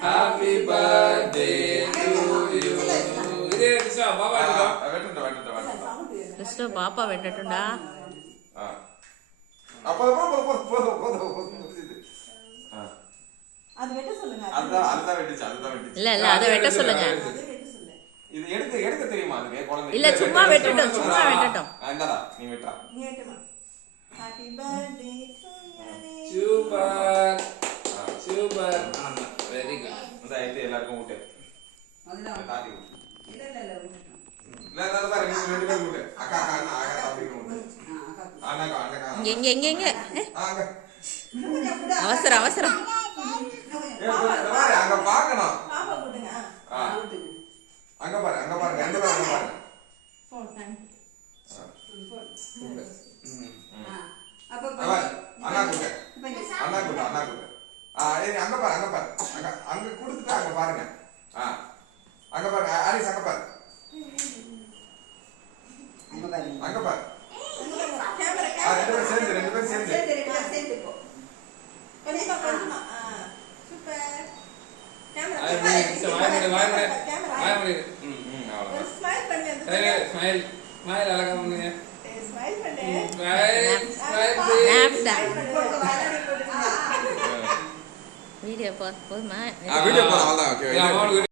Happy birthday to you. Ini Krishna, Bapa itu. Krishna, Bapa வெட்டட்டும்டா. அப்போ அது வெட்ட சொல்லுங்க. அதுதான் வெட்டிச்சு. இல்ல அத வெட்ட சொல்லுங்க. இது எடுக்க தெரியுமா அதுக்கு குழந்தை? இல்ல சும்மா வெட்டட்டும். இந்தாடா நீ வெட்டா. நீ வெட்டுமா. Happy birthday to you. Super. Very good. இந்த ஐட்டை எல்லாருக்கும் ஊட்டு. அதுதான் தாத்தி. இல்ல ஊட்டணும். இல்ல பாரு ரெண்டு பேரும் ஊட்டு. அக்கா தம்பிக்கு ஊட்டு. அண்ணா. எங்க அவசரம் அங்க பாக்கணும். பாப்பா கூட்டுங்க. அங்க பாரு ரெண்டு பேரும் அங்க பாரு. Phone time. அப்ப அண்ணா கூட்டு. அங்க பாரு. அங்க கொடுத்துட்டு அங்க பாருங்க. அங்க பாருங்க. ஆலிஸ் அங்க பாரு. அங்க பாரு. கேமரா ரெண்டு பேரும் சேர்ந்து போ. கொஞ்சமா. சூப்பர். கேமரா. ஸ்மைல் பண்ணு. ஸ்மைல் அழகா பண்ணுங்க. ஸ்மைல் பண்ணு. வீடியோ போதுமா? வீடியோ போலாம். ஓகே.